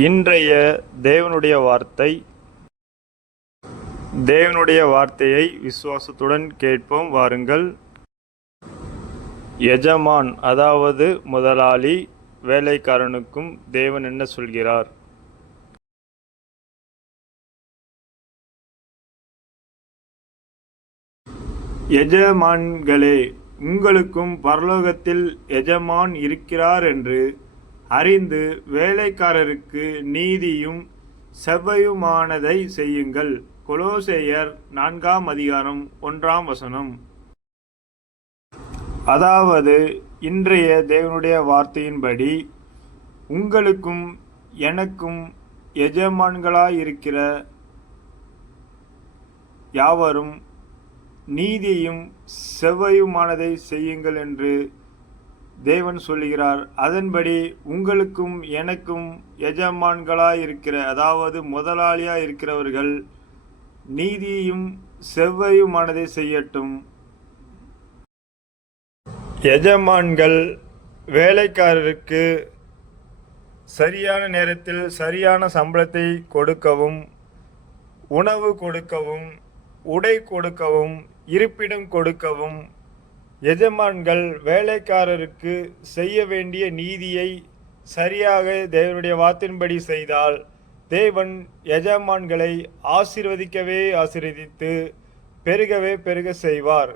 இன்றைய தேவனுடைய வார்த்தை. தேவனுடைய வார்த்தையை விசுவாசத்துடன் கேட்போம் வாருங்கள். எஜமான் அதாவது முதலாளி வேலைக்காரனுக்கும் தேவன் என்ன சொல்கிறார்? எஜமான்களே, உங்களுக்கும் பரலோகத்தில் எஜமான் இருக்கிறார் என்று அறிந்து வேலைக்காரருக்கு நீதியும் செவ்வையுமானதை செய்யுங்கள். கொலோசேயர் 4:1. அதாவது இன்றைய தேவனுடைய வார்த்தையின்படி உங்களுக்கும் எனக்கும் எஜமான்களாயிருக்கிற யாவரும் நீதியும் செவ்வையுமானதை செய்யுங்கள் என்று தேவன் சொல்லுகிறார். அதன்படி உங்களுக்கும் எனக்கும் எஜமான்களாயிருக்கிற, அதாவது முதலாளியாக இருக்கிறவர்கள் நீதியும் செவ்வையுமானதை செய்யட்டும். எஜமான்கள் வேலைக்காரருக்கு சரியான நேரத்தில் சரியான சம்பளத்தை கொடுக்கவும், உணவு கொடுக்கவும், உடை கொடுக்கவும், இருப்பிடம் கொடுக்கவும், எஜமான்கள் வேலைக்காரருக்கு செய்ய வேண்டிய நீதியை சரியாக தேவனுடைய வார்த்தையின்படி செய்தால் தேவன் எஜமான்களை ஆசீர்வதிக்கவே ஆசீர்வதித்து பெருகவே பெருக செய்வார்.